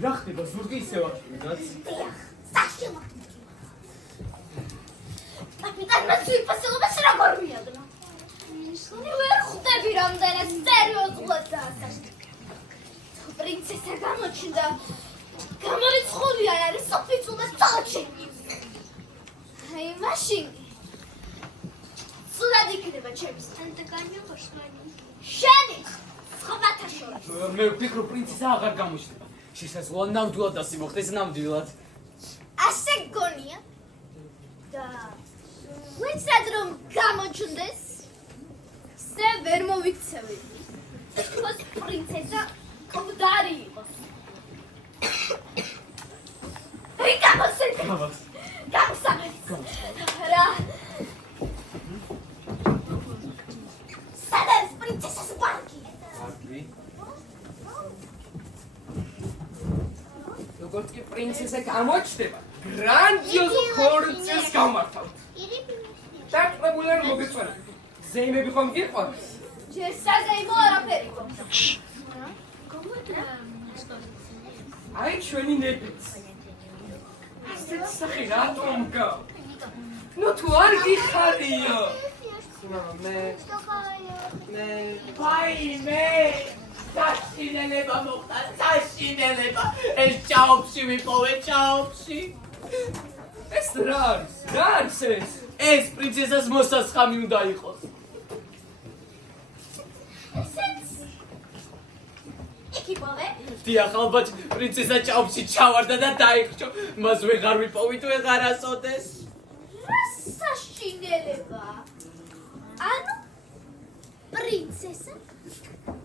რა ხდება ზურგი ისევ აკეთებს? დიახ, საშემო. კაპიტანმა ძვირფასეულობას როგორ მიაგნა? ვერ ხვდები რამდენად სერიოზულად დაასახელე. პრინცესა გამოჩნდა. გამორიცხული არ არის ოფიციალურად წაჩი. აი მაშინ სულად იქნება ჩემს თანტაკანი ხოშმანი. შენი ხობათა შორის. მე ვფიქრობ პრინცესა აღარ გამოჩნდება. შესაძლოა ნამდვილად ასე მოხდეს ნამდვილად. ასე გონია? და ვეცად რომ გამოჩნდეს? ზე ვერ მოვიქცევი. ეს პრინცესა კობდარი იყო. აი გამოსცემ. რა სადაც პრინცესას ბანკი როგორც კი პრინცესა გამოჩნდება გრანდიოზ ხორცეს გამართავთ დაკმებული არ მოგეწონა ზეიმები ხომ გიყვარს ჯერ საზეიმო არაფერი აი ჩვენი ნებიც ასეთ სახე რატომ გავა ნუ თუ არ გიხარიო მე ვაიმე საშინელება მოხდა საშინელება ეს ჭაობში ვიპოვე ჭაობში ეს რა არის ეს პრინცესას მოსასხამი უნდა იყოს დიახ ალბათ პრინცესა ჭაობში ჩავარდა და დაიხრჩო მას ვეღარ ვიპოვით ვეღარ ასოდეს რა საშინელება ანუ პრინცესა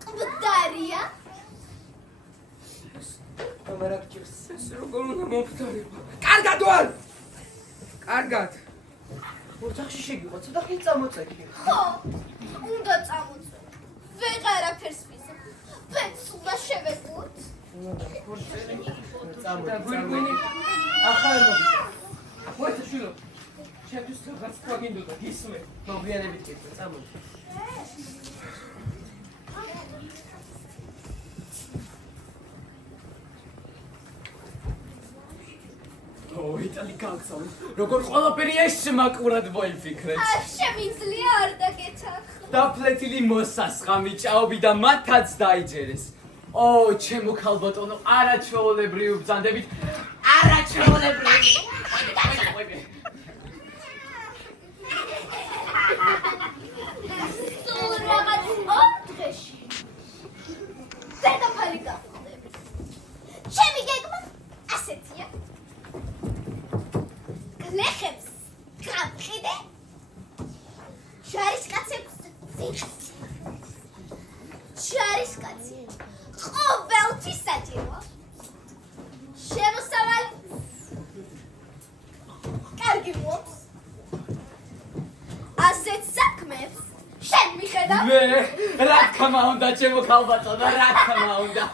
კბდარია ამარა გჭირს ეს როგორ უნდა მომხდარიყო კარგად ვარ კარგად ოთახში შეგიყო ცოტა ხნით წამოწექი ხო უნდა წამოწე ვეღარაფერს ვიზამ პეცულა შევეკუთ წამოწე ახალი მოგიწევ მოიცა შვილო შეგვიძლია რაღაც თქვა გინდოდა გისმე მოგვიანებით კითხე წამოწე იტალი გაგზავნე როგორ ყველაფერი ეს შემაკურად მოიფიქრეთ არ შემიძლია არ დაგეცახო დაფლეთილი მოსასხამი ჭაობი და მათაც დაიჯერეს ო ჩემო ქალბატონო არაჩვეულებრივი ბრძანდებით არაჩვეულებრივი სულ რაღაც ორდღეში დედოფალი გავხდები ჩემი გეგმა ასეთია ლეხებს გავყიდე ჯარისკაცებს ჯარისკაცი ყოველთვის საჭიროა შემოსავალი კარგი მოობს ასეთ საქმებს შენ მიხედავ მე რა თქმა უნდა ჩემო ქალბატონო რა თქმა უნდა